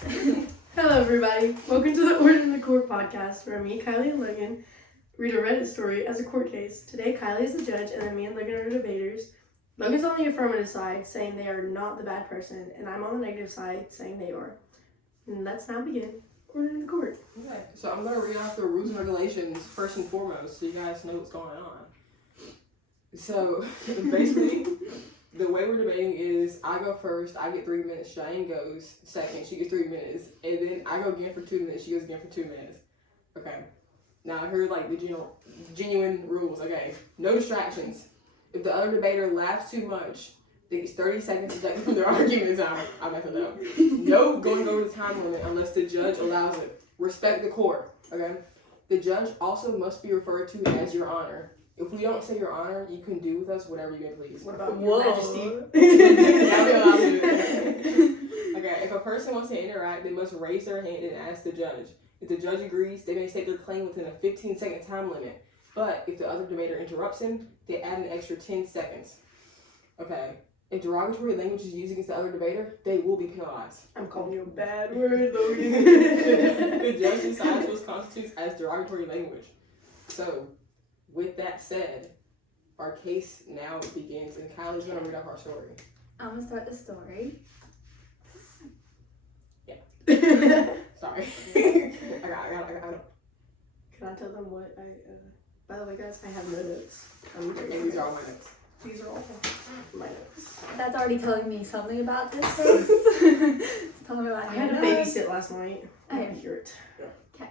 Hello, everybody. Welcome to the Order in the Court podcast, where me, Kylie, and Logan read a Reddit story as a court case. Today, Kylie is the judge, and then me and Logan are debaters. Logan's on the affirmative side, saying they are not the bad person, and I'm on the negative side, saying they are. And let's now begin Order in the Court. Okay, so I'm going to read off the rules and regulations first and foremost, so you guys know what's going on. So, basically, the way we're debating is I go first, I get 3 minutes, Cheyenne goes second, she gets 3 minutes, and then I go again for 2 minutes, she goes again for 2 minutes. Okay. Now, here are like the genuine rules. Okay. No distractions. If the other debater laughs too much, they get 30 seconds deducted from their argument time. I messed it up. No going over the time limit unless the judge allows it. Respect the court. Okay. The judge also must be referred to as Your Honor. If we don't say Your Honor, you can do with us whatever you may please. What about Your Majesty? Okay, if a person wants to interact, they must raise their hand and ask the judge. If the judge agrees, they may state their claim within a 15-second time limit. But if the other debater interrupts him, they add an extra 10 seconds. Okay. If derogatory language is used against the other debater, they will be penalized. I'm calling you a bad word, Logan. The judge decides what constitutes as derogatory language. So, with that said, our case now begins, and Kylie's going to read off our story. I'm going to start the story. Yeah. Sorry. I got it. Can I tell them what by the way, guys, I have no notes. Yeah, these are all my notes. These are all my notes. That's already telling me something about this case. It's telling me about I had to babysit last night. I didn't hear it. Okay.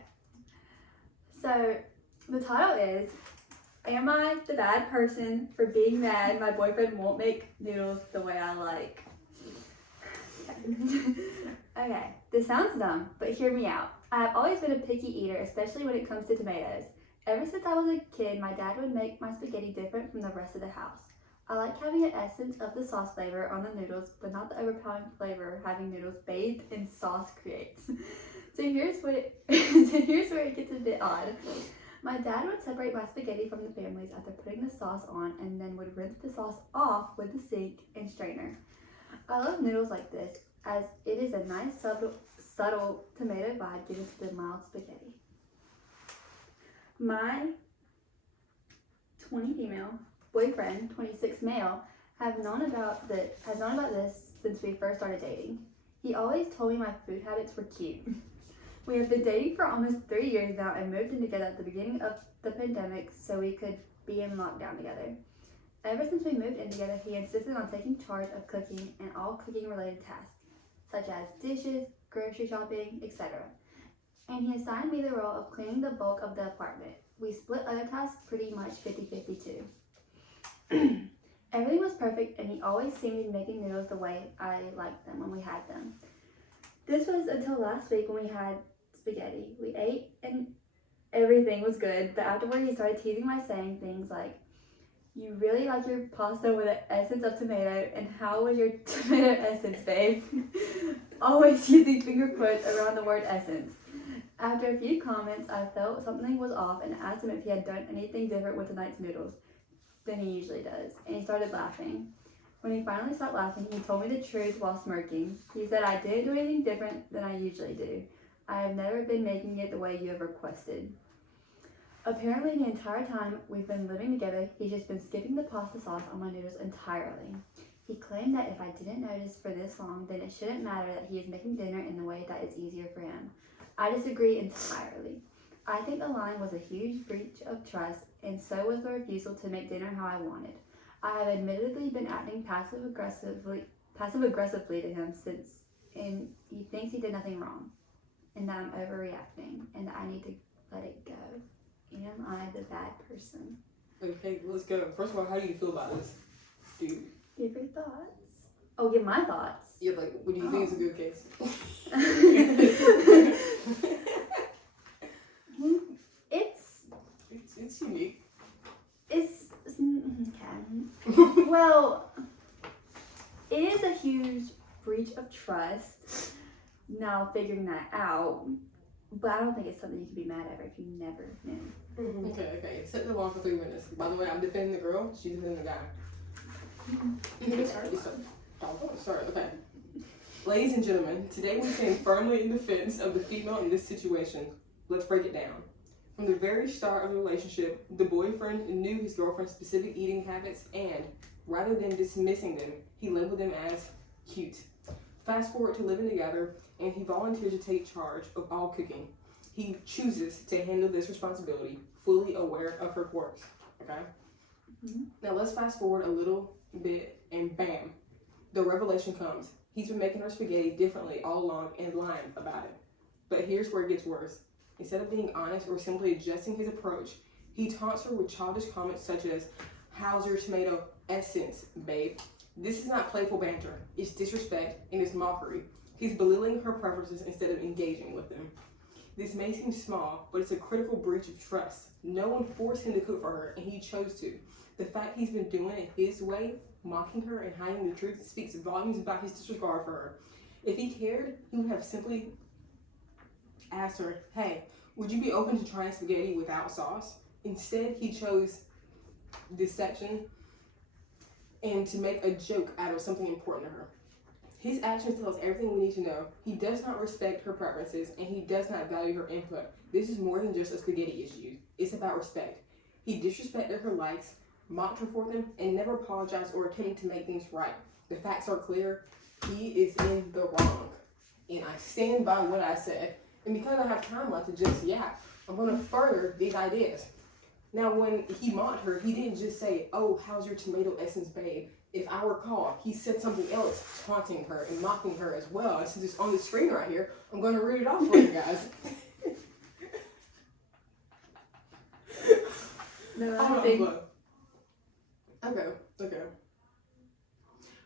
So, the title is, Am I the bad person for being mad my boyfriend won't make noodles the way I like? Okay, this sounds dumb, but hear me out. I have always been a picky eater, especially when it comes to tomatoes. Ever since I was a kid, my dad would make my spaghetti different from the rest of the house. I like having an essence of the sauce flavor on the noodles, but not the overpowering flavor having noodles bathed in sauce creates. So here's where it gets a bit odd. My dad would separate my spaghetti from the family's after putting the sauce on and then would rinse the sauce off with the sink and strainer. I love noodles like this, as it is a nice subtle tomato vibe given to the mild spaghetti. My 20 female boyfriend, 26 male, has known about this since we first started dating. He always told me my food habits were cute. We have been dating for almost 3 years now and moved in together at the beginning of the pandemic so we could be in lockdown together. Ever since we moved in together, he insisted on taking charge of cooking and all cooking related tasks, such as dishes, grocery shopping, etc. And he assigned me the role of cleaning the bulk of the apartment. We split other tasks pretty much 50-50 too. Everything was perfect and he always seemed to be making noodles the way I liked them when we had them. This was until last week when we had spaghetti. We ate and everything was good, but afterward he started teasing my saying things like, "You really like your pasta with an essence of tomato, and how was your tomato essence, babe?" Always using finger quotes around the word essence. After a few comments, I felt something was off and asked him if he had done anything different with tonight's noodles than he usually does, and he started laughing. When he finally stopped laughing, he told me the truth while smirking. He said I didn't do anything different than I usually do. I have never been making it the way you have requested. Apparently, the entire time we've been living together, he's just been skipping the pasta sauce on my noodles entirely. He claimed that if I didn't notice for this long, then it shouldn't matter that he is making dinner in the way that is easier for him. I disagree entirely. I think the line was a huge breach of trust, and so was the refusal to make dinner how I wanted. I have admittedly been acting passive aggressively to him and he thinks he did nothing wrong, and that I'm overreacting, and that I need to let it go. Am I the bad person? Okay, let's go. First of all, how do you feel about this, dude? Give your thoughts. Oh, give my thoughts. Yeah, like, what do you think is a good case? It's unique. It's okay. Well, it is a huge breach of trust. Now figuring that out, but I don't think it's something you can be mad at if you never knew. Mm-hmm. Okay. Set the alarm for 3 minutes. By the way, I'm defending the girl. She's defending the guy. Mm-hmm. Sorry. Okay. Ladies and gentlemen, today we stand firmly in defense of the female in this situation. Let's break it down. From the very start of the relationship, the boyfriend knew his girlfriend's specific eating habits and, rather than dismissing them, he labeled them as cute. Fast forward to living together, and he volunteered to take charge of all cooking. He chooses to handle this responsibility, fully aware of her quirks. Okay? Mm-hmm. Now let's fast forward a little bit, and bam, the revelation comes. He's been making her spaghetti differently all along and lying about it. But here's where it gets worse. Instead of being honest or simply adjusting his approach, he taunts her with childish comments such as, "How's your tomato essence, babe?" This is not playful banter. It's disrespect and it's mockery. He's belittling her preferences instead of engaging with them. This may seem small, but it's a critical breach of trust. No one forced him to cook for her, and he chose to. The fact he's been doing it his way, mocking her and hiding the truth, speaks volumes about his disregard for her. If he cared, he would have simply asked her, "Hey, would you be open to trying spaghetti without sauce?" Instead, he chose deception and to make a joke out of something important to her. His actions tell us everything we need to know. He does not respect her preferences, and he does not value her input. This is more than just a spaghetti issue. It's about respect. He disrespected her likes, mocked her for them, and never apologized or attempted to make things right. The facts are clear. He is in the wrong. And I stand by what I said. And because I have time left to just yap, I'm going to further these ideas. Now, when he mocked her, he didn't just say, "Oh, how's your tomato essence, babe?" If I recall, he said something else, taunting her and mocking her as well. And since it's on the screen right here, I'm going to read it off for you guys. No, I think... Okay.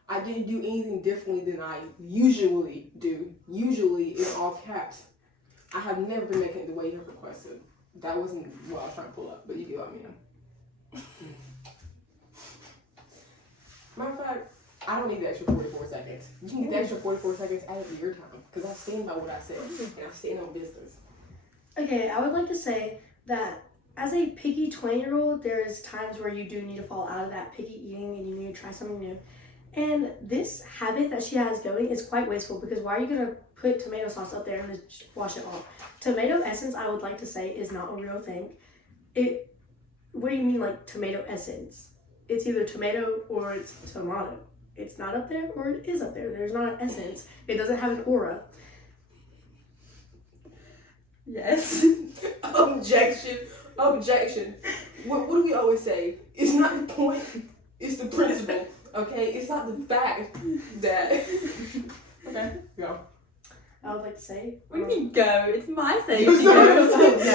I didn't do anything differently than I usually do. Usually in all caps. I have never been making it the way you have requested. That wasn't what I was trying to pull up, but you get what I mean. Matter of fact, I don't need the extra 44 seconds. You can get the extra 44 seconds out of your time, because I stand by what I said, and I stand on business. Okay, I would like to say that as a picky 20-year-old, there's times where you do need to fall out of that picky eating and you need to try something new. And this habit that she has going is quite wasteful, because why are you going to put tomato sauce up there and just wash it off? Tomato essence, I would like to say, is not a real thing. What do you mean, like, tomato essence? It's either tomato or it's tomato. It's not up there or it is up there. There's not an essence. It doesn't have an aura. Yes. Objection. What do we always say? It's not the point, it's the principle. Okay? It's not the fact that... Okay, go. I would like to say... What do you mean go? It's my safety.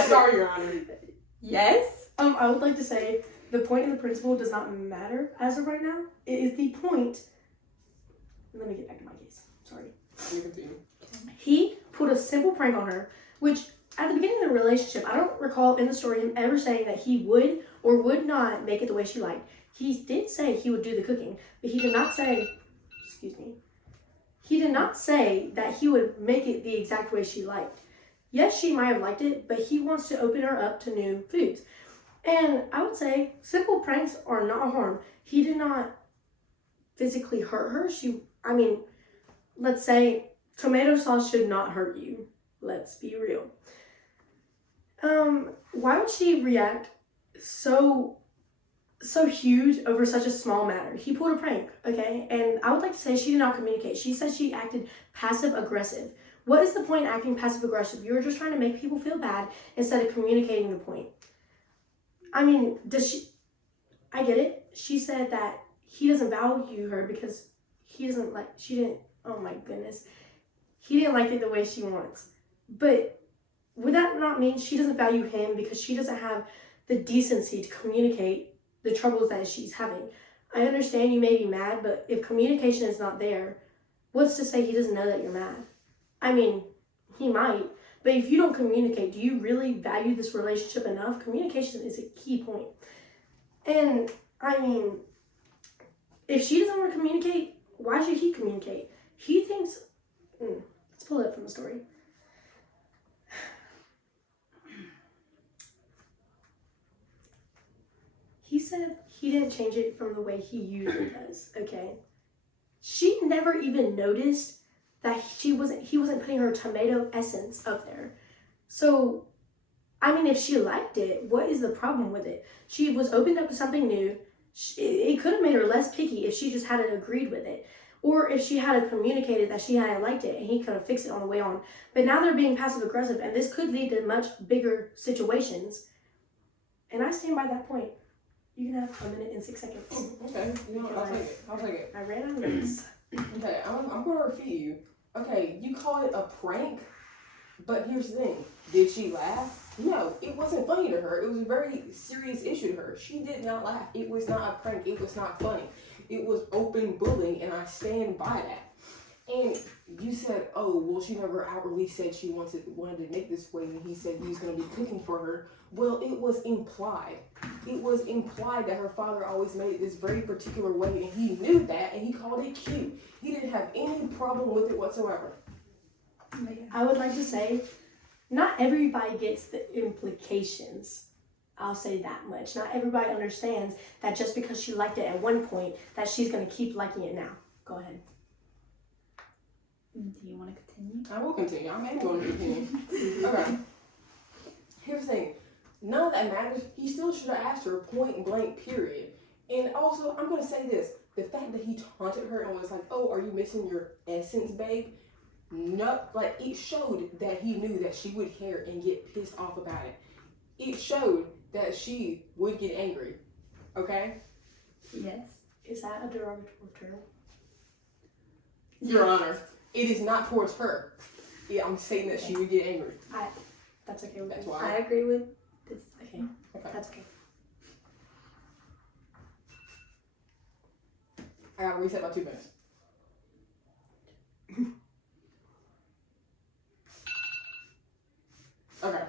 Sorry, Your Honor. Yes? I would like to say the point and the principle does not matter as of right now. It is the point... Let me get back to my case. Sorry. You continue. He put a simple prank on her, which at the beginning of the relationship, I don't recall in the story him ever saying that he would or would not make it the way she liked. He did say he would do the cooking, but he did not say... He did not say that he would make it the exact way she liked. Yes, she might have liked it, but he wants to open her up to new foods. And I would say simple pranks are not harm. He did not physically hurt her. Let's say tomato sauce should not hurt you. Let's be real. Why would she react so huge over such a small matter? He pulled a prank, okay? And I would like to say she did not communicate. She said she acted passive-aggressive. What is the point in acting passive-aggressive? You're just trying to make people feel bad instead of communicating the point. I get it. She said that he doesn't value her because he didn't like it the way she wants. But would that not mean she doesn't value him because she doesn't have the decency to communicate the troubles that she's having? I understand you may be mad, but if communication is not there, what's to say he doesn't know that you're mad? He might, but if you don't communicate, do you really value this relationship enough? Communication is a key point. And, if she doesn't want to communicate, why should he communicate? He thinks... let's pull it up from the story. He said he didn't change it from the way he usually does, okay? She never even noticed that he wasn't putting her tomato essence up there. So, I mean, if she liked it, what is the problem with it? She was opened up to something new. It could have made her less picky if she just hadn't agreed with it. Or if she had communicated that she hadn't liked it and he could have fixed it on the way on. But now they're being passive aggressive and this could lead to much bigger situations. And I stand by that point. You can have a minute and 6 seconds. Okay, you know, I'll take it. I ran out of minutes. Okay, I'm going to refute you. Okay, you call it a prank, but here's the thing. Did she laugh? No, it wasn't funny to her. It was a very serious issue to her. She did not laugh. It was not a prank. It was not funny. It was open bullying, and I stand by that. And you said, oh, well, she never outwardly said she wanted to make this way, and he said he was going to be cooking for her. Well, it was implied. It was implied that her father always made it this very particular way, and he knew that, and he called it cute. He didn't have any problem with it whatsoever. I would like to say, not everybody gets the implications. I'll say that much. Not everybody understands that just because she liked it at one point, that she's going to keep liking it now. Go ahead. Do you want to continue? I will continue. I'm going to continue. Okay. Here's the thing. None of that matters. He still should have asked her point blank, period. And also, I'm going to say this. The fact that he taunted her and was like, oh, are you missing your essence, babe? No, like, it showed that he knew that she would care and get pissed off about it. It showed that she would get angry. Okay? Yes. Is that a derogatory term? Your Honor, it is not towards her. Yeah, I'm saying that she would get angry. That's okay with That's me. why. I agree with this. Okay. Okay. That's okay. I gotta reset by 2 minutes. Okay.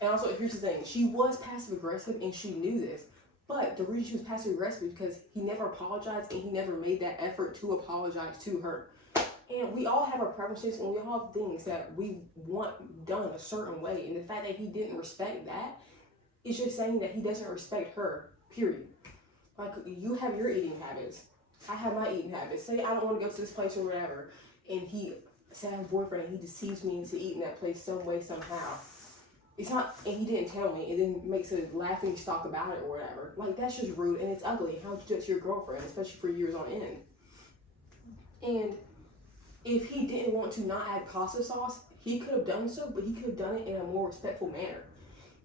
And also, here's the thing. She was passive aggressive and she knew this. But the reason she was passive aggressive is because he never apologized and he never made that effort to apologize to her. And we all have our preferences and we all have things that we want done a certain way. And the fact that he didn't respect that is just saying that he doesn't respect her, period. Like, you have your eating habits. I have my eating habits. Say I don't want to go to this place or whatever. And say I have a boyfriend and he deceives me into eating that place some way, somehow. It's not, and he didn't tell me, and then makes a laughing stock about it or whatever. Like, that's just rude and it's ugly. How would you do it to your girlfriend, especially for years on end? And if he didn't want to not add pasta sauce, he could have done so, but he could have done it in a more respectful manner.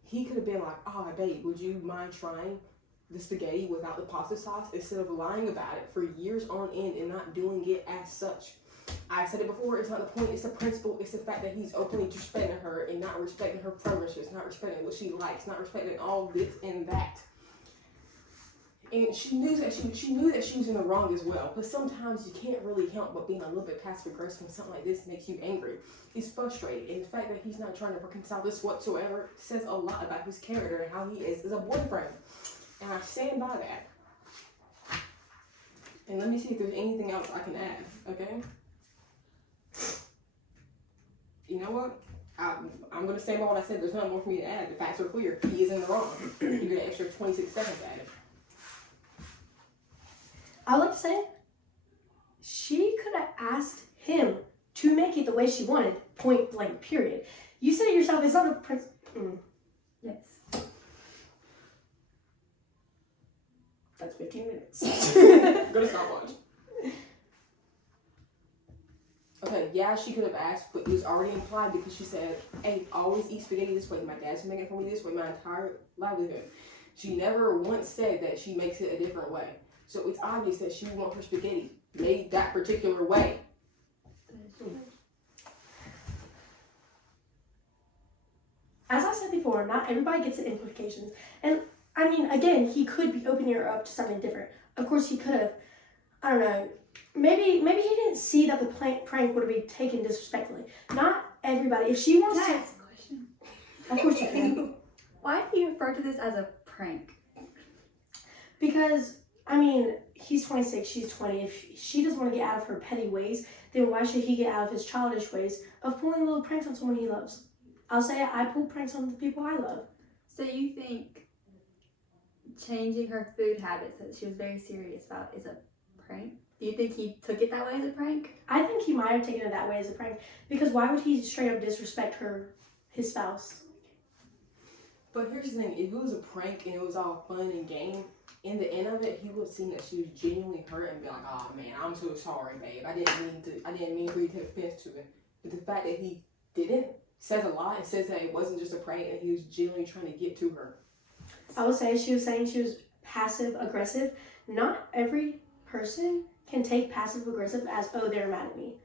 He could have been like, oh, babe, would you mind trying the spaghetti without the pasta sauce, instead of lying about it for years on end and not doing it as such. I said it before, it's not the point, it's the principle, it's the fact that he's openly disrespecting her and not respecting her preferences, not respecting what she likes, not respecting all this and that. And she knew that she was in the wrong as well. But sometimes you can't really help but being a little bit passive aggressive when something like this makes you angry. He's frustrated, and the fact that he's not trying to reconcile this whatsoever says a lot about his character and how he is as a boyfriend. And I stand by that. And let me see if there's anything else I can add, okay? You know what? I'm going to stand by what I said. There's nothing more for me to add. The facts are clear. He is in the wrong. You get an extra 26 seconds at it. I would like to say, she could have asked him to make it the way she wanted, point blank, period. You said it yourself, it's not a prince. Yes. That's 15 minutes. Go to stopwatch. Okay, yeah, she could have asked, but it was already implied because she said, hey, always eat spaghetti this way. My dad's been making it for me this way my entire livelihood. She never once said that she makes it a different way. So it's obvious that she wants her spaghetti made that particular way. As I said before, not everybody gets the implications. And I mean, again, he could be opening her up to something different. Of course, he could have, I don't know, maybe he didn't see that the prank would be taken disrespectfully. Not everybody. If she wants Can I to... ask a question? Of course you can. Why do you refer to this as a prank? Because, I mean, he's 26, she's 20. If she doesn't want to get out of her petty ways, then why should he get out of his childish ways of pulling little pranks on someone he loves? I'll say I pull pranks on the people I love. So you think changing her food habits that she was very serious about is a prank Do you think he took it that way as a prank? I think he might have taken it that way as a prank, because why would he straight up disrespect his spouse? But here's the thing, if it was a prank and it was all fun and game, in the end of it, he would have seen that she was genuinely hurt and be like, "Oh man, I'm so sorry, babe. I didn't mean for you to take offense to it." But the fact that he didn't says a lot and says that it wasn't just a prank and he was genuinely trying to get to her. I would say she was saying she was passive aggressive. Not every person can take passive aggressive as, oh, they're mad at me.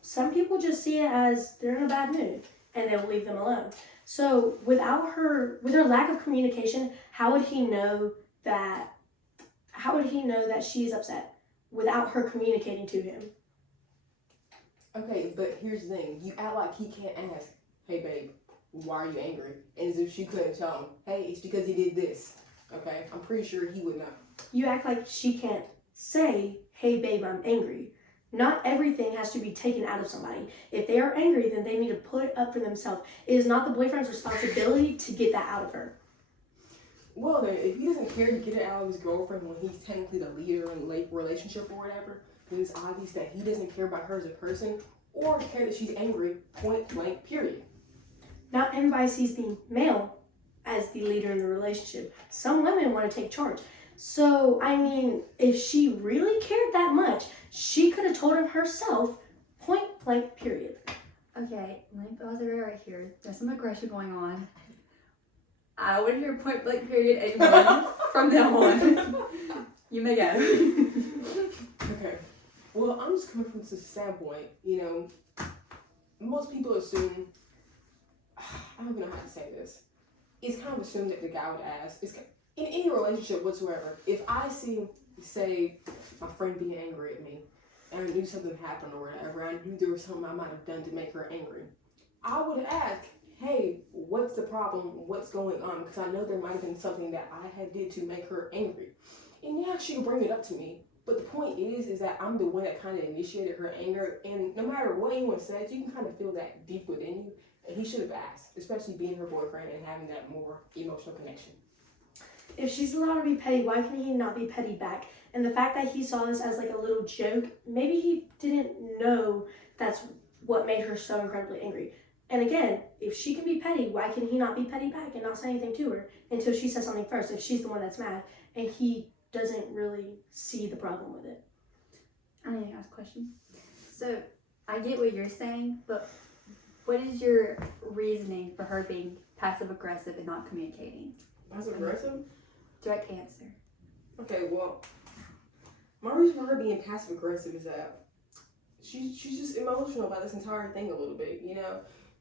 Some people just see it as they're in a bad mood and they'll leave them alone. So with her lack of communication, how would he know that she's upset without her communicating to him? Okay, but here's the thing. You act like he can't ask, "Hey babe, why are you angry?" And as if she couldn't tell him, "Hey, it's because he did this." Okay? I'm pretty sure he would know. You act like she can't say, "Hey babe, I'm angry." Not everything has to be taken out of somebody. If they are angry, then they need to put it up for themselves. It is not the boyfriend's responsibility to get that out of her. Well then, if he doesn't care to get it out of his girlfriend when he's technically the leader in the relationship or whatever, then it's obvious that he doesn't care about her as a person or care that she's angry, point blank, period. Not everybody sees the male as the leader in the relationship. Some women want to take charge. So, I mean, if she really cared that much, she could have told him herself, point blank, period. Okay, let me pause it right here. There's some aggression going on. I would hear point blank period anymore from now on. You may go. Okay. Well, I'm just coming from this standpoint, most people assume, I don't even know how to say this. It's kind of assumed that the guy would ask. In any relationship whatsoever, if I say, my friend being angry at me, and I knew something happened or whatever, I knew there was something I might have done to make her angry, I would ask, "Hey, what's the problem? What's going on?" Because I know there might have been something that I had did to make her angry. And yeah, she can bring it up to me. But the point is that I'm the one that kind of initiated her anger. And no matter what anyone says, you can kind of feel that deep within you. And he should have asked, especially being her boyfriend and having that more emotional connection. If she's allowed to be petty, why can he not be petty back? And the fact that he saw this as like a little joke, maybe he didn't know that's what made her so incredibly angry. And again, if she can be petty, why can he not be petty back and not say anything to her until she says something first, if she's the one that's mad and he doesn't really see the problem with it? I need to ask a question. So, I get what you're saying, but what is your reasoning for her being passive-aggressive and not communicating? Passive-aggressive? Direct answer. Okay, well, my reason for her being passive-aggressive is that she's just emotional about this entire thing a little bit,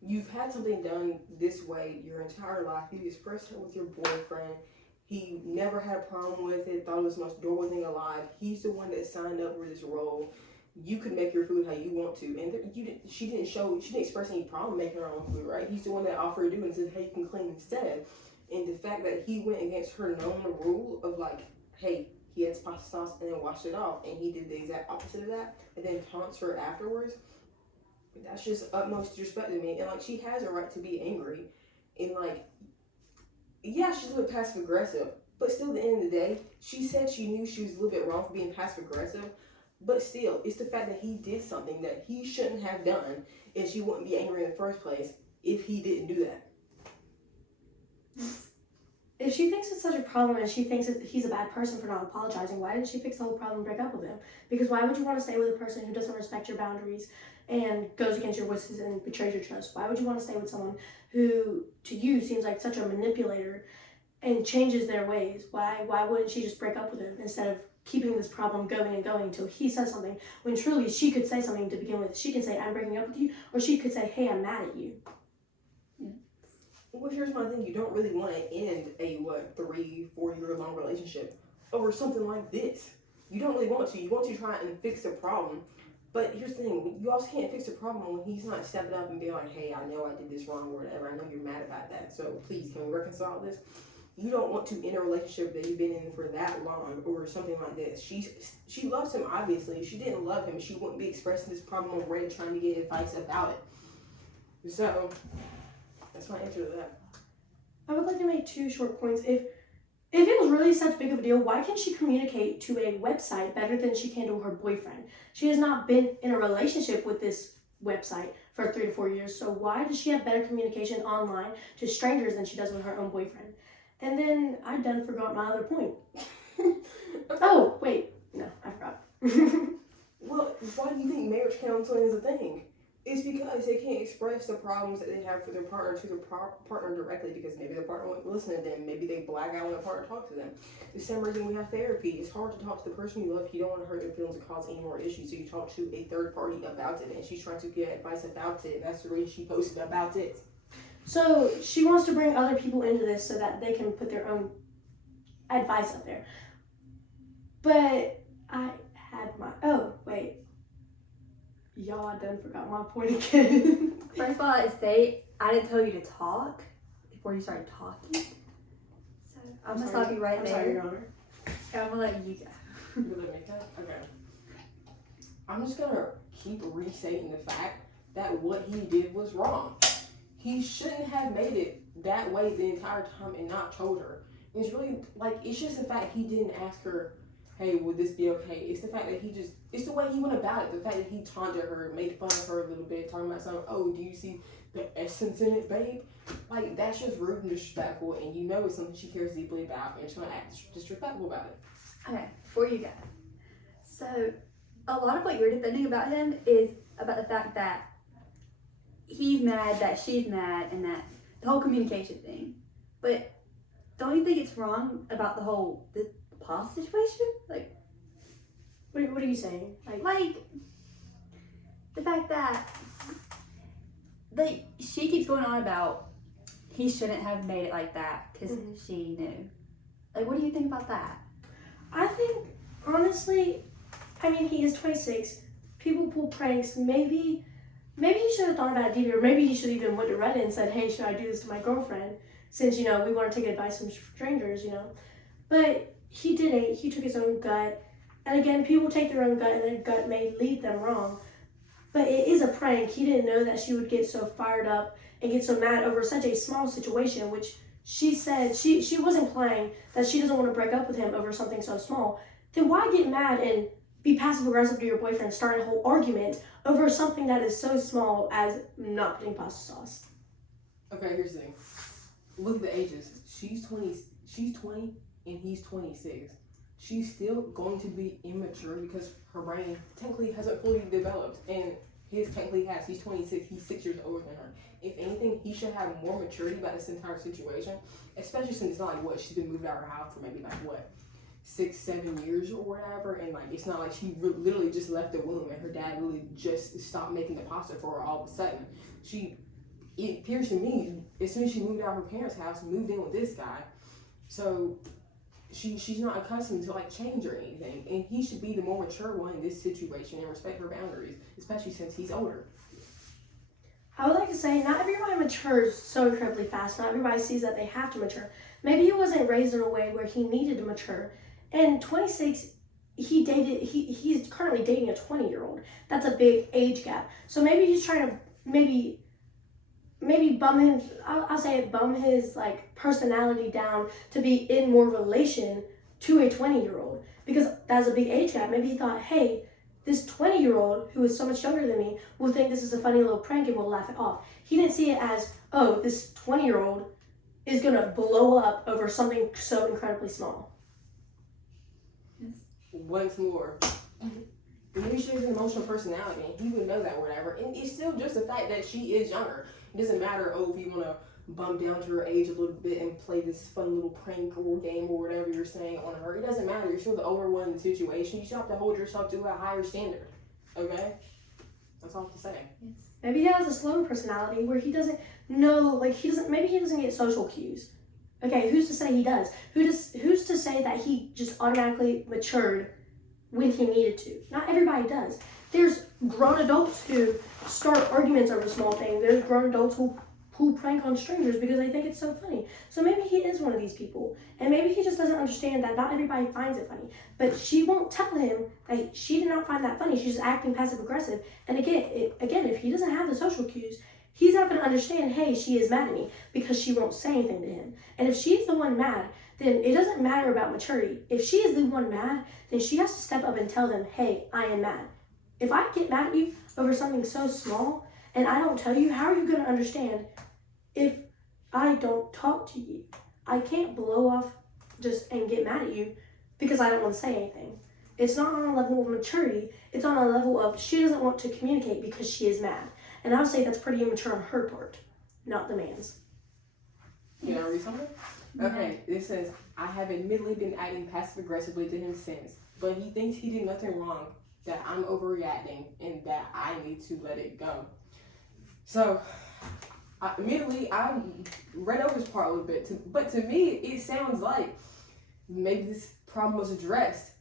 You've had something done this way your entire life. You expressed it with your boyfriend. He never had a problem with it, thought it was the most adorable thing alive. He's the one that signed up for this role. You could make your food how you want to. And she didn't express any problem making her own food, right? He's the one that offered to do it and said, "Hey, you can clean instead." And the fact that he went against her known rule of like, "Hey, he had pasta sauce and then washed it off," and he did the exact opposite of that, and then taunts her afterwards, that's just utmost disrespect to me. And like, she has a right to be angry. And like, yeah, she's a little passive aggressive, but still at the end of the day, she said she knew she was a little bit wrong for being passive aggressive, but still, it's the fact that he did something that he shouldn't have done, and she wouldn't be angry in the first place if he didn't do that. If she thinks it's such a problem and she thinks that he's a bad person for not apologizing, why didn't she fix the whole problem and break up with him? Because why would you want to stay with a person who doesn't respect your boundaries and goes against your wishes and betrays your trust? Why would you want to stay with someone who, to you, seems like such a manipulator and changes their ways? Why wouldn't she just break up with him instead of keeping this problem going and going until he says something, when truly she could say something to begin with? She can say, "I'm breaking up with you," or she could say, "Hey, I'm mad at you." Well, here's my thing. You don't really want to end a, 3-4 year long relationship over something like this. You don't really want to. You want to try and fix the problem. But here's the thing. You also can't fix the problem when he's not stepping up and being like, "Hey, I know I did this wrong or whatever. I know you're mad about that. So please, can we reconcile this?" You don't want to end a relationship that you've been in for that long or something like this. She loves him, obviously. If she didn't love him, she wouldn't be expressing this problem on Reddit trying to get advice about it. So that's my answer to that. I would like to make 2 short points. If if it was really such big of a deal, why can't she communicate to a website better than she can to her boyfriend? She has not been in a relationship with this website for 3 to 4 years, so why does she have better communication online to strangers than she does with her own boyfriend? And then I done forgot my other point. Oh, wait. No, I forgot. Well, why do you think marriage counseling is a thing? It's because they can't express the problems that they have with their partner to their partner directly, because maybe their partner won't listen to them. Maybe they black out when their partner talks to them. The same reason we have therapy. It's hard to talk to the person you love. You don't want to hurt their feelings or cause any more issues, so you talk to a third party about it, and she's trying to get advice about it. That's the reason she posted about it. So she wants to bring other people into this so that they can put their own advice up there. But I had my... Oh, wait. Y'all, I done forgot my point again. First of all, I didn't tell you to talk before you started talking. So I'm gonna stop you right there. Sorry, Your Honor. And I'm gonna let you go. You let me go? Okay. I'm just gonna keep restating the fact that what he did was wrong. He shouldn't have made it that way the entire time and not told her. It's really, like, it's just the fact he didn't ask her, hey, would this be okay? It's the fact that it's the way he went about it. The fact that he taunted her, made fun of her a little bit, talking about something, oh, do you see the essence in it, babe? Like, that's just rude and disrespectful, and you know it's something she cares deeply about, and she's gonna act disrespectful about it. Okay, before you go. So, a lot of what you're defending about him is about the fact that he's mad, that she's mad, and that the whole communication thing. But don't you think it's wrong about the past situation? Like, What are you saying? like the fact that she keeps going on about he shouldn't have made it like that because she knew. Like, what do you think about that? I think, honestly, I mean, he is 26. People pull pranks. Maybe he should have thought about it deeper. Maybe he should have even went to Reddit and said, hey, should I do this to my girlfriend? Since, we want to take advice from strangers, But he didn't. He took his own gut. And again, people take their own gut, and their gut may lead them wrong. But it is a prank. He didn't know that she would get so fired up and get so mad over such a small situation, which she said she was implying that she doesn't want to break up with him over something so small. Then why get mad and be passive-aggressive to your boyfriend, start a whole argument over something that is so small as not putting pasta sauce? Okay, here's the thing. Look at the ages. She's 20, and he's 26. She's still going to be immature because her brain technically hasn't fully developed, and his technically has. He's 26. He's 6 years older than her. If anything, he should have more maturity about this entire situation, especially since it's not like she's been moved out of her house for maybe 6-7 years or whatever, and it's not like she literally just left the womb and her dad really just stopped making the pasta for her all of a sudden. It appears to me, as soon as she moved out of her parents' house, moved in with this guy, so she's not accustomed to change or anything, and he should be the more mature one in this situation and respect her boundaries, especially since he's older. I would like to say not everybody matures so incredibly fast. Not everybody sees that they have to mature. Maybe he wasn't raised in a way where he needed to mature. And 26, he's currently dating a 20-year-old. That's a big age gap. So maybe he's trying to maybe bum him, I'll say it, bum his personality down to be in more relation to a 20-year-old, because that's a big age gap. Maybe he thought, hey, this 20-year-old who is so much younger than me will think this is a funny little prank and will laugh it off. He didn't see it as, oh, this 20-year-old is gonna blow up over something so incredibly small. Once more, maybe she has an emotional personality, and he would know that, or whatever. And it's still just the fact that she is younger. It doesn't matter, if you want to bump down to her age a little bit and play this fun little prank or game or whatever you're saying on her. It doesn't matter. You're still the older one in the situation. You still have to hold yourself to a higher standard. Okay? That's all I have to say. Yes. Maybe he has a slow personality where he doesn't know, maybe he doesn't get social cues. Okay, who's to say he does? Who's to say that he just automatically matured when he needed to? Not everybody does. There's grown adults who start arguments over small things. There's grown adults who prank on strangers because they think it's so funny. So maybe he is one of these people. And maybe he just doesn't understand that not everybody finds it funny. But she won't tell him that she did not find that funny. She's just acting passive aggressive. And again, if he doesn't have the social cues, he's not not going to understand, hey, she is mad at me because she won't say anything to him. And if she's the one mad, then it doesn't matter about maturity. If she is the one mad, then she has to step up and tell them, hey, I am mad. If I get mad at you over something so small and I don't tell you, how are you going to understand if I don't talk to you? I can't blow off just and get mad at you because I don't want to say anything. It's not on a level of maturity. It's on a level of she doesn't want to communicate because she is mad. And I would say that's pretty immature on her part, not the man's. You want to read something? Okay, this says, I have admittedly been acting passive aggressively to him since, but he thinks he did nothing wrong, that I'm overreacting, and that I need to let it go. So, admittedly, I read over this part a little bit, but to me, it sounds like maybe this problem was addressed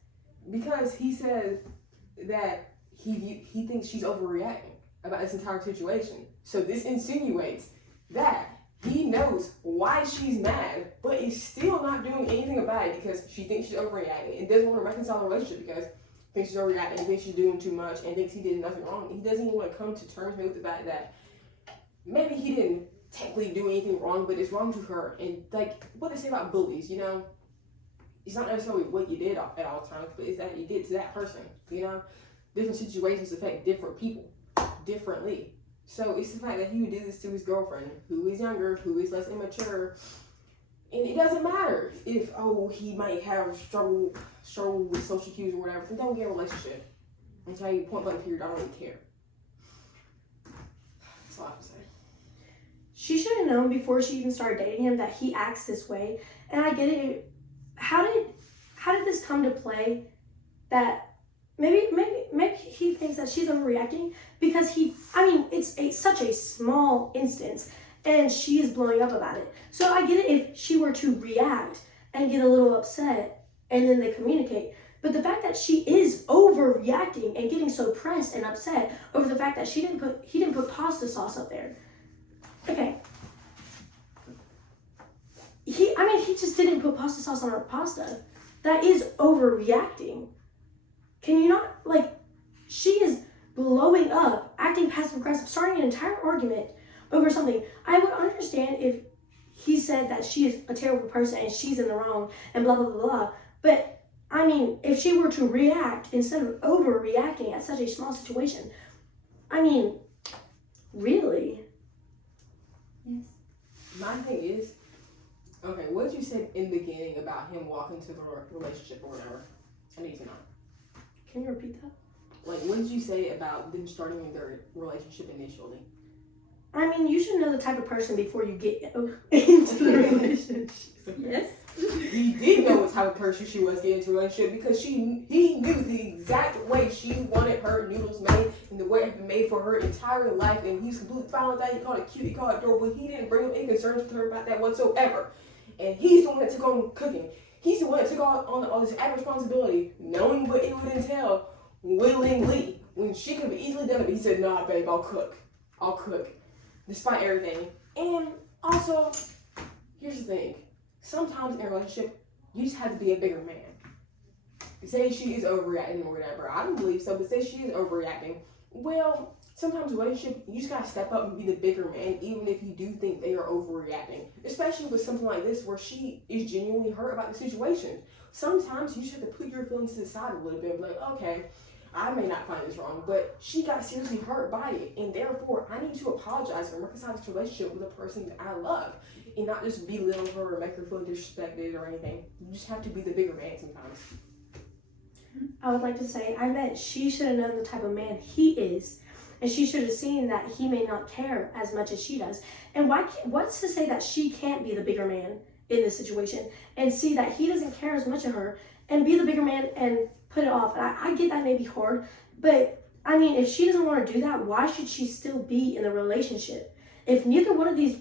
because he said that he thinks she's overreacting about this entire situation. So this insinuates that he knows why she's mad, but is still not doing anything about it because she thinks she's overreacting and doesn't want to reconcile the relationship because thinks she's overreacting and thinks she's doing too much and thinks he did nothing wrong. He doesn't even want to come to terms with the fact that maybe he didn't technically do anything wrong, but it's wrong to her. And like what they say about bullies, you know, it's not necessarily what you did at all times, but it's that you did to that person. You know, different situations affect different people differently. So it's the fact that he would do this to his girlfriend, who is younger, who is less immature, and it doesn't matter if he might have struggle with social cues or whatever. Then don't get a relationship. And tell you point blank period, I don't even care. That's all I have to say. She should have known before she even started dating him that he acts this way. And I get it. How did this come to play? That maybe he thinks that she's overreacting because it's such a small instance and she is blowing up about it. So I get it if she were to react and get a little upset and then they communicate. But the fact that she is overreacting and getting so pressed and upset over the fact that he didn't put pasta sauce up there. Okay. He just didn't put pasta sauce on our pasta. That is overreacting. Can you not, she is blowing up, acting passive aggressive, starting an entire argument over something. I would understand if he said that she is a terrible person and she's in the wrong and blah, blah, blah, blah. But, if she were to react instead of overreacting at such a small situation, really? Yes. My thing is, okay, what did you say in the beginning about him walking to the relationship or whatever? I need to know. Can you repeat that? What did you say about them starting their relationship initially? You should know the type of person before you get into the relationship. Yes. He did know what type of person she was getting into a relationship because he knew the exact way she wanted her noodles made and the way it had been made for her entire life, and he's completely fine with that. He called it cute, he called it adorable. He didn't bring up any concerns with her about that whatsoever. And he's the one that took on cooking. He's the one that took on all this added responsibility, knowing what it would entail willingly, when she could have easily done it. But he said, nah, babe, I'll cook, despite everything. And also, here's the thing. Sometimes in a relationship, you just have to be a bigger man. Say she is overreacting or whatever. I don't believe so, but say she is overreacting. Well, sometimes in a relationship, you just gotta step up and be the bigger man, even if you do think they are overreacting. Especially with something like this, where she is genuinely hurt about the situation. Sometimes you just have to put your feelings to the side a little bit and be like, okay, I may not find this wrong, but she got seriously hurt by it, and therefore I need to apologize and reconcile this relationship with a person that I love, and not just belittle her or make her feel disrespected or anything. You just have to be the bigger man sometimes. I would like to say, I bet she should have known the type of man he is, and she should have seen that he may not care as much as she does. And what's to say that she can't be the bigger man in this situation and see that he doesn't care as much of her and be the bigger man and put it off? And I get that may be hard, but if she doesn't want to do that, why should she still be in a relationship? If neither one of these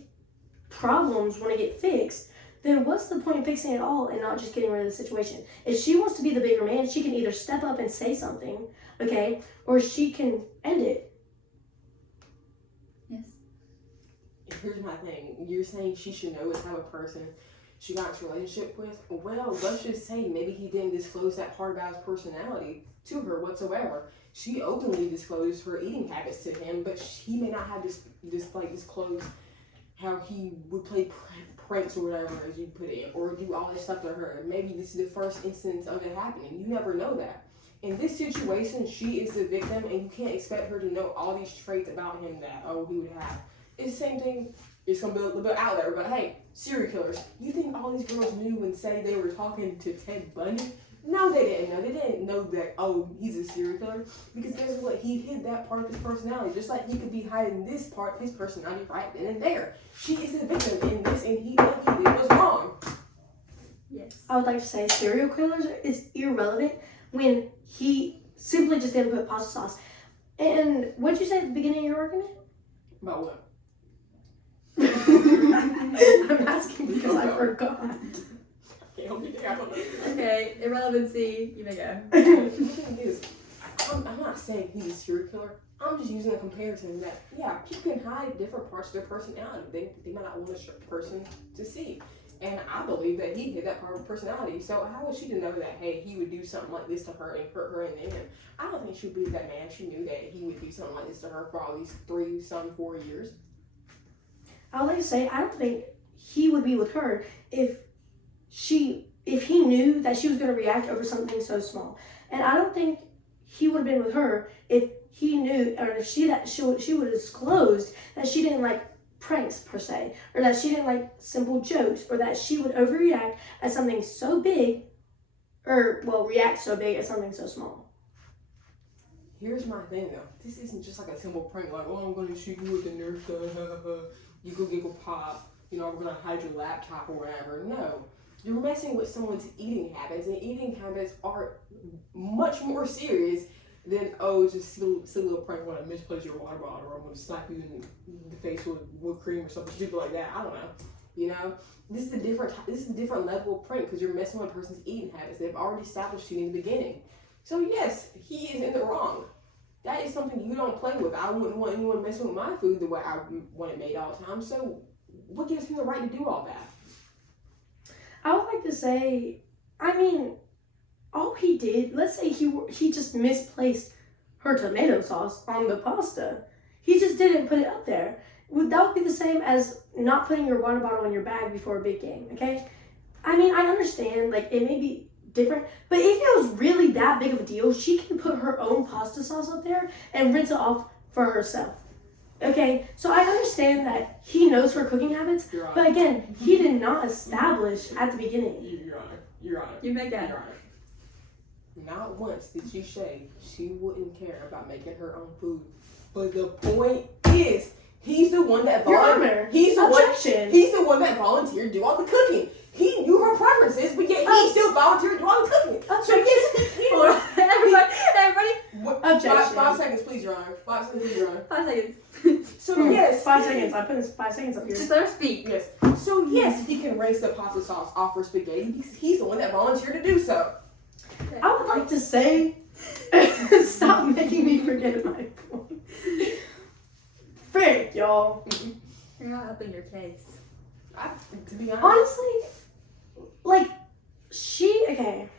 problems want to get fixed, then what's the point of fixing it all and not just getting rid of the situation? If she wants to be the bigger man, she can either step up and say something, okay, or she can end it. Yes. Here's my thing. You're saying she should know what type of person she got into a relationship with? Well, let's just say maybe he didn't disclose that part about his personality to her whatsoever. she openly disclosed her eating habits to him, but he may not have disclosed how he would play pranks or whatever, as you put it, or do all this stuff to her. Maybe this is the first instance of it happening. You never know that. In this situation, she is the victim, and you can't expect her to know all these traits about him that, he would have. It's the same thing. It's going to be a little bit out there, but hey, serial killers. You think all these girls knew and said they were talking to Ted Bundy? No, they didn't know. They didn't know that, he's a serial killer. Because guess what? He hid that part of his personality. Just like he could be hiding this part of his personality right then and there. She is the victim in this, and what he did was wrong. Yes. I would like to say serial killers is irrelevant when he simply just didn't put pasta sauce. And what did you say at the beginning of your argument? About what? I'm asking because I forgot. Okay, irrelevancy, you may go. The thing is, I'm not saying he's a serial killer. I'm just using a comparison that, people can hide different parts of their personality. They might not want a person to see. And I believe that he hid that part of her personality. So how was she to know that, hey, he would do something like this to her and hurt her in the end? I don't think she would believe that man. She knew that he would do something like this to her for all these 4 years. I would like to say I don't think he would be with her if he knew that she was going to react over something so small. And I don't think he would have been with her if he knew, or if she would have disclosed that she didn't like pranks per se, or that she didn't like simple jokes, or that she would overreact at something so big, react so big at something so small. Here's my thing though. This isn't just like a simple prank like, I'm going to shoot you with the Nerf gun, you go giggle pop, I'm going to hide your laptop or whatever. No. You're messing with someone's eating habits, and eating habits are much more serious than, just a little prank. I'm going to misplace your water bottle, or I'm going to slap you in the face with whipped cream or something stupid like that. I don't know. This is a different level of prank because you're messing with a person's eating habits. They've already established you in the beginning. So yes, he is in the wrong. That is something you don't play with. I wouldn't want anyone messing with my food the way I want it made all the time. So what gives him the right to do all that? I would like to say, all he did, let's say he just misplaced her tomato sauce on the pasta. He just didn't put it up there. That would be the same as not putting your water bottle in your bag before a big game, okay? I understand, it may be different, but if it was really that big of a deal, she can put her own pasta sauce up there and rinse it off for herself. Okay, so I understand that he knows her cooking habits, but again, he did not establish at the beginning. Your Honor. You make that. Your Honor. Not once did she say she wouldn't care about making her own food. But the point is, he's the one that volunteered. He's the one that volunteered to do all the cooking. He knew her preferences, but yet he still volunteered to do all the cooking. So yes, everybody. Objection. 5 seconds, please, Your Honor. 5 seconds, please, Your Honor. 5 seconds. So yes, 5 seconds. I put this 5 seconds up here. Just let her speak. Yes. So yes, he can rinse the pasta sauce off her spaghetti because he's the one that volunteered to do so. I would like to say, stop making me forget my point. Frick, y'all. You're not helping your case. To be honest. Honestly, okay.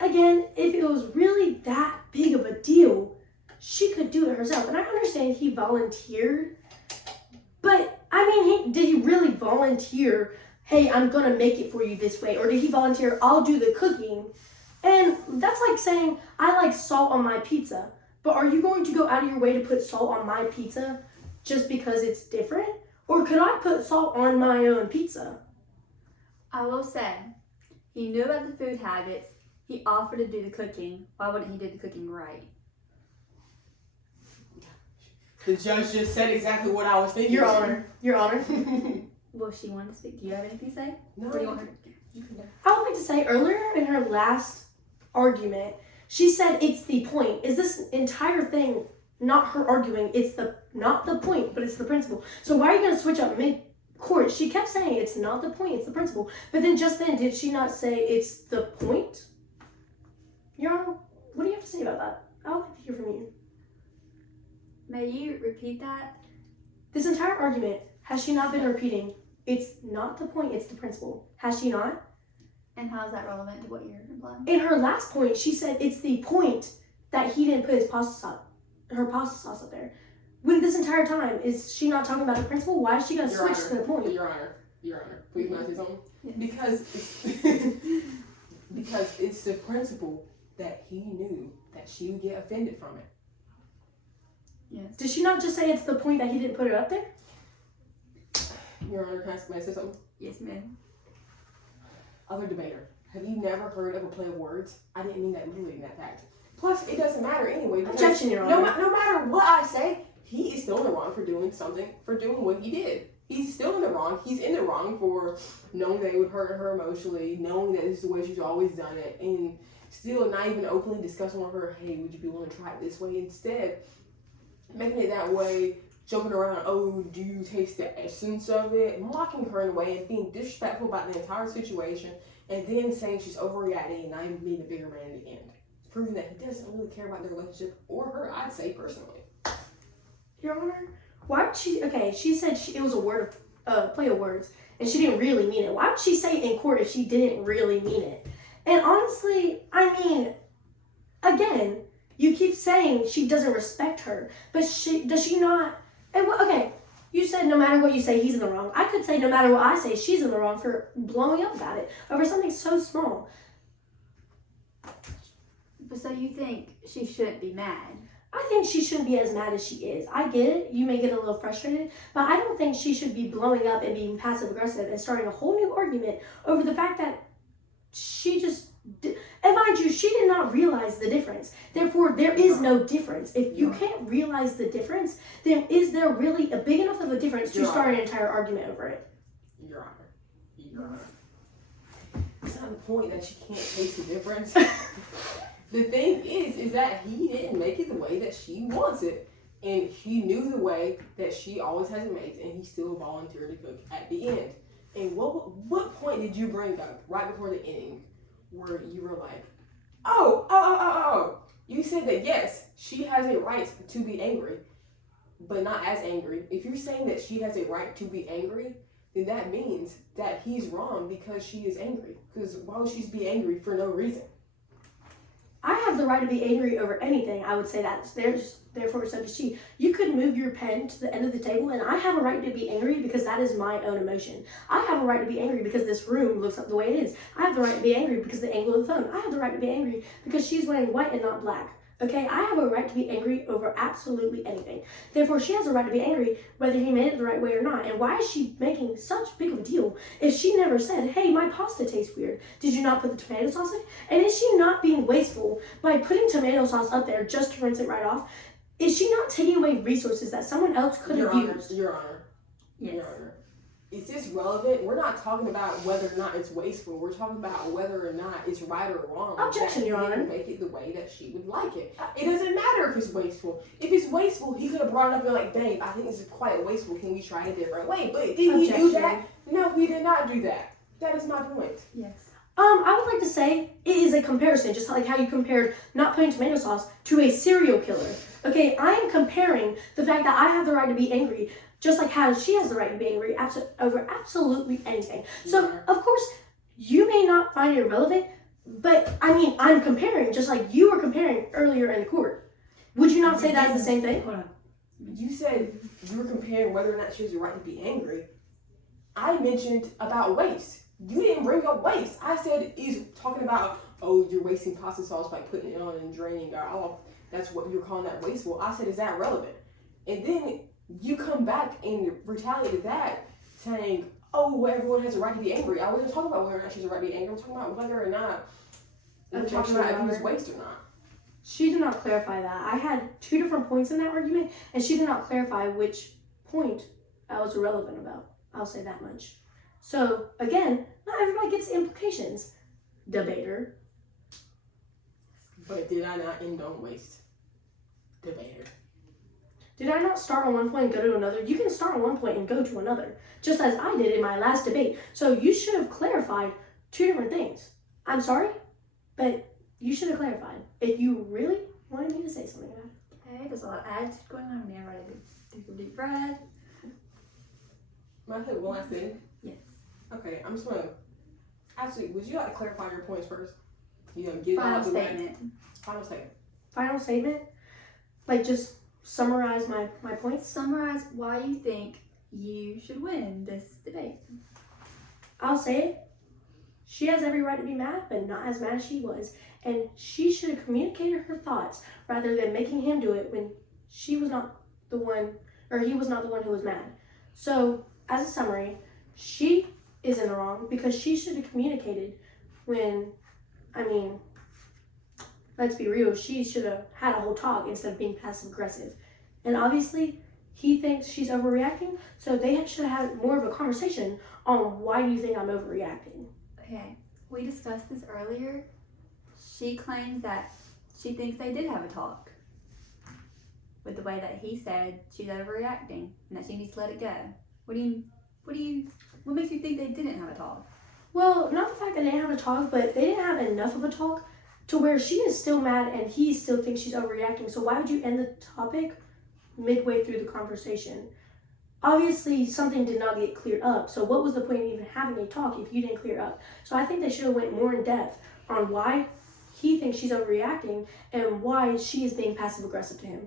Again, if it was really that big of a deal, she could do it herself. And I understand he volunteered, but did he really volunteer, hey, I'm gonna make it for you this way? Or did he volunteer, I'll do the cooking? And that's like saying, I like salt on my pizza, but are you going to go out of your way to put salt on my pizza just because it's different? Or could I put salt on my own pizza? I will say, he knew about the food habits. He offered to do the cooking. Why wouldn't he do the cooking right? The judge just said exactly what I was thinking. Your Honor. Well, she wanted to speak. Do you have anything to say? No. Or do you want her to? I would like to say, earlier in her last argument, she said it's the point. Is this entire thing not her arguing? It's not the point, but it's the principle. So why are you going to switch up mid-court? She kept saying it's not the point, it's the principle. But then just then, did she not say it's the point? Your Honor, what do you have to say about that? I would like to hear from you. May you repeat that? This entire argument, has she not been repeating, it's not the point, it's the principle? Has she not? And how is that relevant to what you're implying? In her last point, she said it's the point, that he didn't put her pasta sauce up there. When this entire time, is she not talking about the principle? Why is she going to switch to the point? Your Honor, please may I say something? Yeah. Because it's the principle that he knew that she would get offended from it. Yes. Did she not just say it's the point that he didn't put it up there? Your Honor, may I say something? Yes, ma'am. Other debater, have you never heard of a play of words? I didn't mean that literally in that fact. Plus, it doesn't matter anyway. Objection, Your Honor. No matter what I say, he is still in the wrong for doing what he did. He's still in the wrong. He's in the wrong for knowing that it would hurt her emotionally, knowing that this is the way she's always done it, and still not even openly discussing with her, hey, would you be willing to try it this way? Instead, making it that way, joking around, oh, do you taste the essence of it? Mocking her in a way and being disrespectful about the entire situation, and then saying she's overreacting and not even being a bigger man in the end. Proving that he doesn't really care about their relationship or her, I'd say personally. Your Honor, why would she? Okay, she said it was a word of play of words, and she didn't really mean it. Why would she say it in court if she didn't really mean it? And honestly, I mean, again, you keep saying she doesn't respect her, but does she not? And okay, you said no matter what you say, he's in the wrong. I could say no matter what I say, she's in the wrong for blowing up about it over something so small. But so you think she shouldn't be mad? I think she shouldn't be as mad as she is. I get it. You may get a little frustrated, but I don't think she should be blowing up and being passive aggressive and starting a whole new argument over the fact that she just did. And mind you, she did not realize the difference. Therefore, there is no difference. If you can't realize the difference, then is there really a big enough of a difference to start an entire argument over it? Your Honor. It's not the point that she can't taste the difference. The thing is that he didn't make it the way that she wants it. And he knew the way that she always has it made, and he still volunteered to cook at the end. And what point did you bring up right before the ending where you were like, oh. You said that yes, she has a right to be angry, but not as angry. If you're saying that she has a right to be angry, then that means that he's wrong because she is angry. Because why would she be angry for no reason? I have the right to be angry over anything. I would say that. Therefore, so does she. You could move your pen to the end of the table, and I have a right to be angry because that is my own emotion. I have a right to be angry because this room looks up the way it is. I have the right to be angry because of the angle of the phone. I have the right to be angry because she's wearing white and not black. Okay, I have a right to be angry over absolutely anything. Therefore, she has a right to be angry whether he made it the right way or not. And why is she making such big of a deal if she never said, hey, my pasta tastes weird. Did you not put the tomato sauce in? And is she not being wasteful by putting tomato sauce up there just to rinse it right off? Is she not taking away resources that someone else could have used? Your Honor. Yes. Your Honor. Is this relevant? We're not talking about whether or not it's wasteful. We're talking about whether or not it's right or wrong. Objection, Your Honor. Make it the way that she would like it. It doesn't matter if it's wasteful. If it's wasteful, he could have brought it up and been like, babe, I think this is quite wasteful. Can we try a different way? But did he do that? No, he did not do that. That is my point. Yes. I would like to say it is a comparison, just like how you compared not putting tomato sauce to a serial killer. Okay, I am comparing the fact that I have the right to be angry, just like how she has the right to be angry over absolutely anything. So, of course, you may not find it relevant, but I mean, I'm comparing, just like you were comparing earlier in the court. Would you not say that's the same thing? Hold on. You said you were comparing whether or not she has the right to be angry. I mentioned about waste. You didn't bring up waste. I said he's talking about, oh, you're wasting pasta sauce by putting it on and draining it off. That's what you're calling that wasteful. I said, is that relevant? And then you come back and retaliate that, saying, oh, well, everyone has a right to be angry. I wasn't talking about whether or not she's a right to be angry. I'm talking about whether or not we're talking about if it was waste or not. She did not clarify that. I had two different points in that argument, and she did not clarify which point I was irrelevant about. I'll say that much. So, again, not everybody gets implications. Debater. But did I not end on waste? Debater. Did I not start on one point and go to another? You can start on one point and go to another, just as I did in my last debate. So you should have clarified two different things. I'm sorry, but you should have clarified if you really wanted me to say something about it. Okay, there's a lot of attitude going on. I'm ready to take a deep breath. May I say one last thing? Yes. Okay, I'm just gonna. Actually, would you like to clarify your points first? You know, get Final out of the way. statement. Final statement. final statement? Like, just summarize my points? Summarize why you think you should win this debate. I'll say it. She has every right to be mad, but not as mad as she was. And she should have communicated her thoughts rather than making him do it when she was not the one, or he was not the one who was mad. So, as a summary, she is in the wrong because she should have communicated when, let's be real, she should have had a whole talk instead of being passive aggressive. And obviously, he thinks she's overreacting, so they should have had more of a conversation on why do you think I'm overreacting. Okay, we discussed this earlier. She claims that she thinks they did have a talk with the way that he said she's overreacting and that she needs to let it go. What makes you think they didn't have a talk? Well, not the fact that they didn't have a talk, but they didn't have enough of a talk to where she is still mad and he still thinks she's overreacting. So why would you end the topic midway through the conversation? Obviously, something did not get cleared up. So what was the point of even having a talk if you didn't clear up? So I think they should have went more in depth on why he thinks she's overreacting and why she is being passive aggressive to him.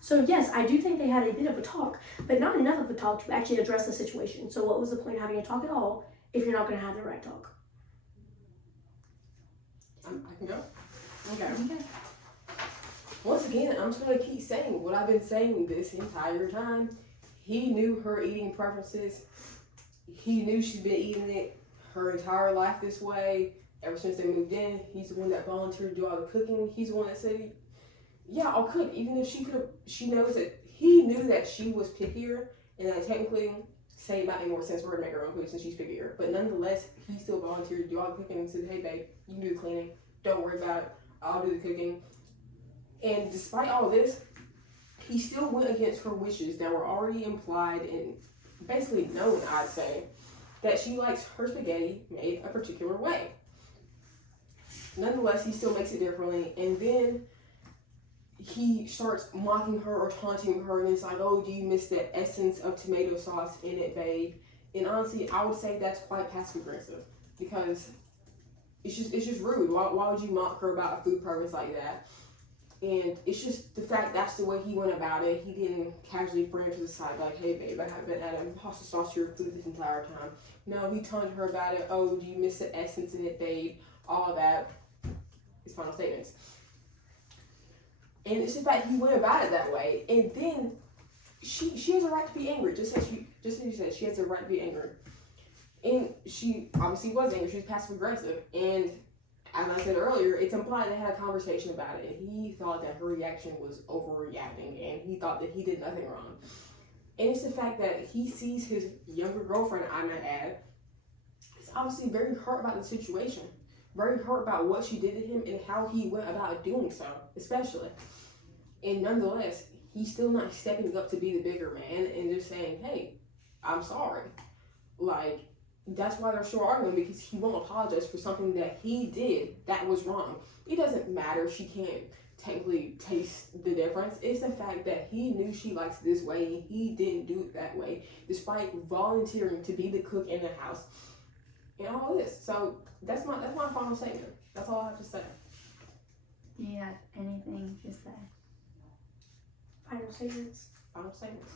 So yes, I do think they had a bit of a talk, but not enough of a talk to actually address the situation. So what was the point of having a talk at all if you're not going to have the right talk? I can go? Okay. Once again, I'm just going to keep saying what I've been saying this entire time. He knew her eating preferences. He knew she's been eating it her entire life this way. Ever since they moved in, he's the one that volunteered to do all the cooking. He's the one that said, yeah, I'll cook. Even if she knows that he knew that she was pickier, and that technically, say it might make more sense for her to make her own food since she's pickier. But nonetheless, he still volunteered to do all the cooking and said, hey babe, you can do the cleaning. Don't worry about it. I'll do the cooking. And despite all this, he still went against her wishes that were already implied and basically known, I'd say, that she likes her spaghetti made a particular way. Nonetheless, he still makes it differently, and then he starts mocking her or taunting her, and it's like, oh, do you miss the essence of tomato sauce in it, babe? And honestly, I would say that's quite passive aggressive because it's just rude. Why would you mock her about a food preference like that? And it's just the fact that's the way he went about it. He didn't casually bring her to the side like, hey babe, I haven't added pasta sauce to your food this entire time. No, he taunted her about it. Oh, do you miss the essence in it, babe? All that. His final statements. And it's the fact he went about it that way. And then she has a right to be angry. Just as you said, she has a right to be angry. And she obviously was angry. She was passive aggressive. And as I said earlier, it's implied they had a conversation about it. And he thought that her reaction was overreacting. And he thought that he did nothing wrong. And it's the fact that he sees his younger girlfriend, I might add, is obviously very hurt about the situation. Very hurt about what she did to him and how he went about doing so, especially. And nonetheless, he's still not stepping up to be the bigger man and just saying, hey, I'm sorry. Like, that's why they're still arguing, because he won't apologize for something that he did that was wrong. It doesn't matter. She can't technically taste the difference. It's the fact that he knew she likes this way and he didn't do it that way, despite volunteering to be the cook in the house and all this. So that's my final statement. That's all I have to say. Do you have anything to say? Final statements? Final statements.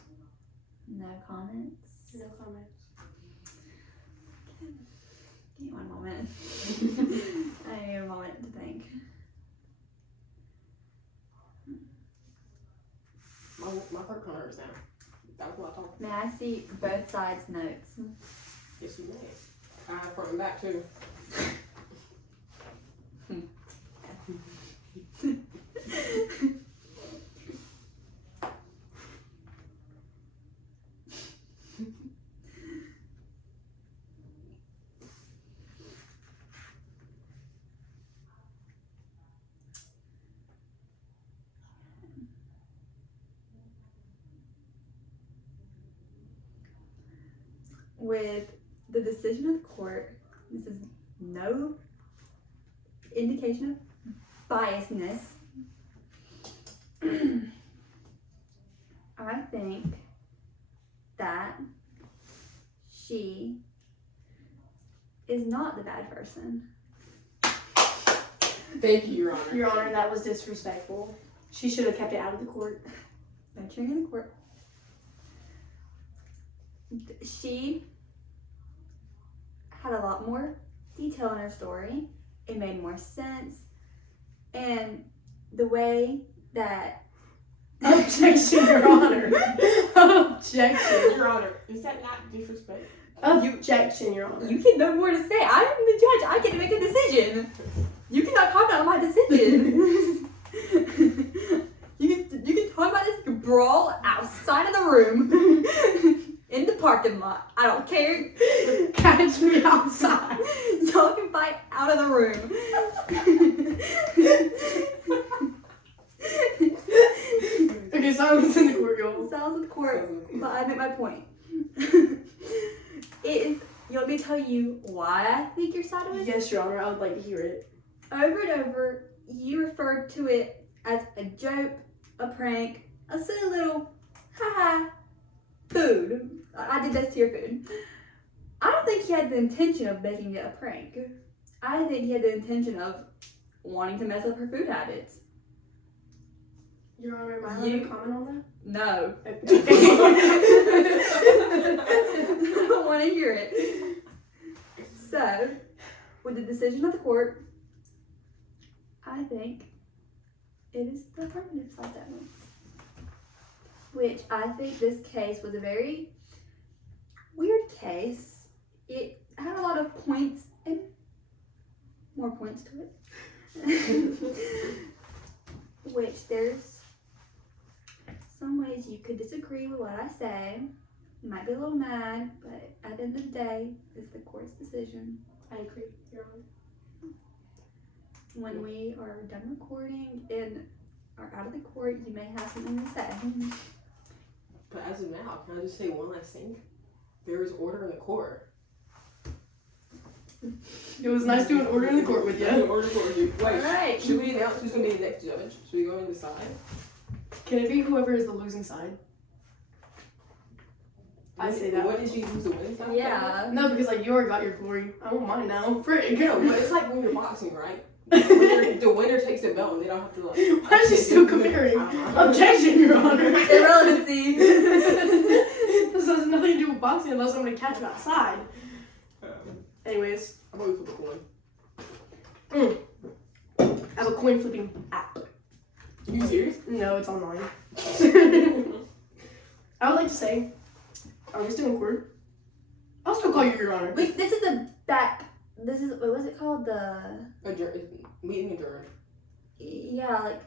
No comments? No comments. Give me one moment. I need a moment to think. My throat kind of hurts now. That was a lot of talking. May I see both sides' notes? Yes, you may. I have front and back too. With the decision of the court, this is no indication of biasness. I think that she is not the bad person. Thank you, Your Honor. Your Honor, that was disrespectful. She should have kept it out of the court. Venturing in the court. She had a lot more detail in her story. It made more sense. And the way that... Objection, Your Honor. Objection. Your Honor, is that not disrespect? Objection, Your Honor. You can know more to say. I'm the judge. I get to make a decision. You cannot comment on my decision. you can talk about this brawl outside of the room. In the parking lot. I don't care. Catch me outside. Y'all can fight out of the room. Okay, silence in the court, y'all. Silence in the court, but I make my point. You want me to tell you why I think your side of it? Yes, Your Honor, I would like to hear it. Over and over, you referred to it as a joke, a prank, a silly little haha food. I did this to your food. I don't think he had the intention of making it a prank. I think he had the intention of wanting to mess up her food habits. Your Honor, am I allowed to comment on that? No. Okay. I don't want to hear it. So, with the decision of the court, I think it is the affirmative side that wins. Which I think this case was a very weird case. It had a lot of points and more points to it. Which there's some ways you could disagree with what I say. You might be a little mad, but at the end of the day, it's the court's decision. I agree, Your Honor. When we are done recording and are out of the court, you may have something to say. But as of now, can I just say one last thing? There is order in the court. It was nice doing order in the court with you. Order in the court with you. Wait, Alright. should we announce who's going to be the next judge? Should we go and decide? Can it be whoever is the losing side? I say that. What did you use the winning side? Yeah. No, because like you already got your glory. I won't mind now. Frig. No, but it's like when you're boxing, right? The winner takes the belt and they don't have to like... Why is she still comparing? Objection, Your Honor. Irrelevancy. This has nothing to do with boxing unless I'm going to catch you outside. Anyways. I'm going to flip a coin. I have a coin flipping app. Are you serious? No, it's online. I would like to say, are we still in court? I'll still call you Your Honor. Wait, this is the back. This is, what was it called? Meeting adjourned. Yeah, like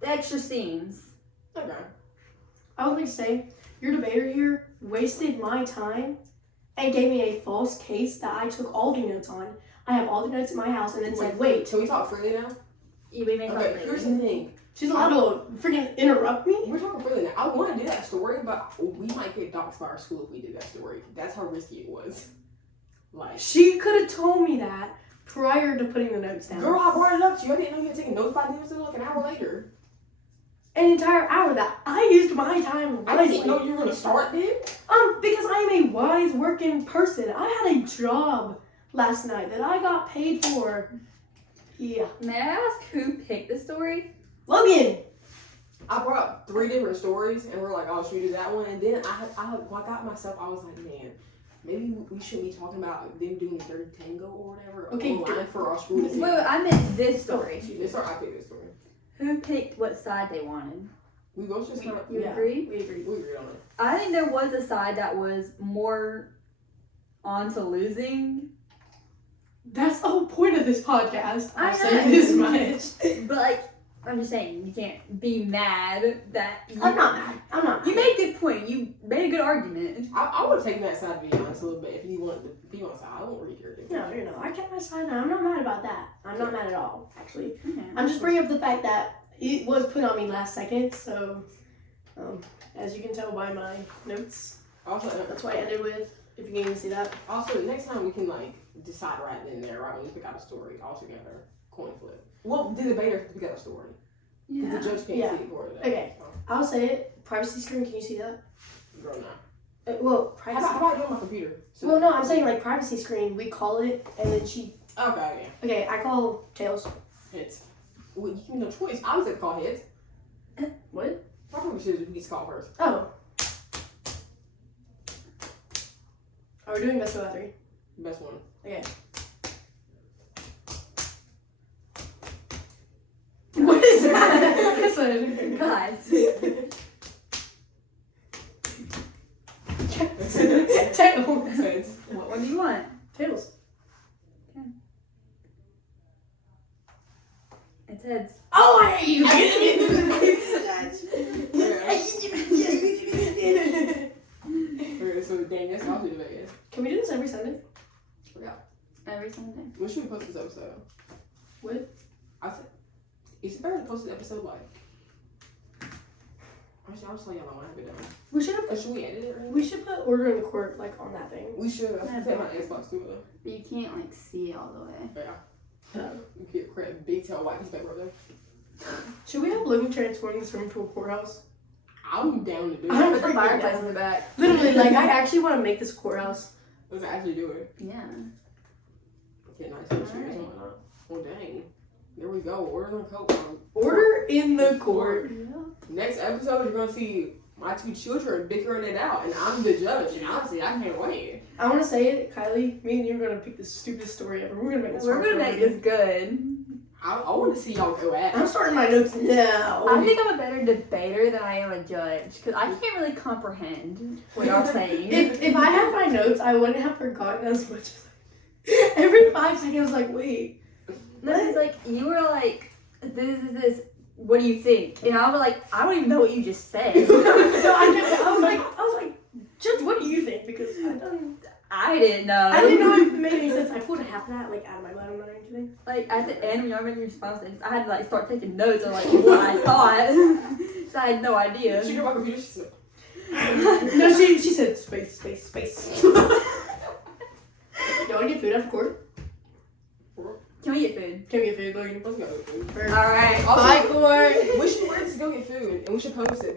the extra scenes. Okay. I would like to say, your debater here wasted my time and gave me a false case that I took all the notes on. I have all the notes in my house and then said, wait. Can we talk freely now? We may talk Okay, later. here's the thing. She's allowed to freaking interrupt me? We're talking freely now. I want to do that story, but we might get doxxed by our school if we did that story. That's how risky it was. Like, She could have told me that prior to putting the notes down. girl, I brought it up to you. I didn't know you had taken notes by the until like an hour later. An entire hour that I used my time I wisely. didn't know you were going to start then. Because I am a wise working person. I had a job last night that I got paid for. Yeah. May I ask who picked the story? Logan! I brought up 3 different stories, and we're like, oh, should we do that one? And then I got myself, I was like, man, maybe we should be talking about them doing Dirty Tango or whatever Okay, online for our school to see. Wait, I meant this story. It's our I picked this story. Who picked what side they wanted? We both just kind of, You Yeah. agree? We agreed. we agreed on it. I think there was a side that was more on to losing. That's the whole point of this podcast. I I'll say know. this much. But like, I'm just saying, you can't be mad that you, I'm not mad. I'm not mad. You made a good point. You made a good argument. I would have taken that side, to be honest, a little bit. If you want side, I won't really care. No, I kept my side now. I'm not mad about that. I'm not mad at all, actually. Okay. I'm just bringing up the fact that it was put on me last second, so as you can tell by my notes, Also, that's what I ended with, if you can even see that. Also, next time we can like decide right then and there, right when we pick out a story all together, coin flip. Well, the debater can pick out a story. Yeah. The judge can't Yeah. see it for it. Okay. I'll say it. Privacy screen, can you see that? Girl, nah. Well, How privacy. about I do it on my computer? So, Well, no, I'm saying like privacy screen. We call it, and then she. Okay, Okay, I call Tails. Heads. Well, you can no choice. I was at call heads. What? I probably should have just called first. Oh. Are we doing best of the three? Best one. Okay. What is that? Listen. Guys. Tails. Heads. What one do you want? Tails. It's heads. Oh, I hate you. Okay, so dang, that's all we debated. Can we do this every Sunday? Every Sunday. When should we post this episode? What? I said, is it better to post this episode like? Actually, I'll just let y'all know when I have it done. We should have. Or should we edit it? Right? We should put order in the court like on that thing. We should. I put my Xbox too though. But you can't like see it all the way. Yeah. You get crap big tail white piece of paper over there. Should we have Logan transform this room to a courthouse? I'm down to do I'm it. Put the fireplace in the back. Literally, like I actually want to make this a courthouse. Let's actually do it. Yeah. Get nice pictures and whatnot. Well, dang. There we go. Order in the court. Order in the court. Yeah. Next episode, you're gonna see my two children bickering it out, and I'm the judge. And honestly, I can't wait. I want to say it, Kylie. Me and you are gonna pick the stupidest story ever. We're gonna make this. We're hard gonna for make Logan. this good. I want to see y'all go at it. I'm starting my notes now. I think I'm a better debater than I am a judge because I can't really comprehend what y'all saying. If I had my notes, I wouldn't have forgotten as much as every 5 seconds. I was like, wait. No, it's like you were like, this. What do you think? And I was like, I don't even know what you just said. No, I was like, Judge, what do you think? Because I didn't know. I didn't know if it made any sense. I pulled half of that like out of my butt or anything. Like at the end when y'all made your responses, I had to like start taking notes on like what I thought. So I had no idea. She got my computer. She said, No, she said space. Y'all wanna get food after court? Can we get food? Can we get food, Logan? let's go. Alright. Also, Bye, court. we should go get food, and we should post it.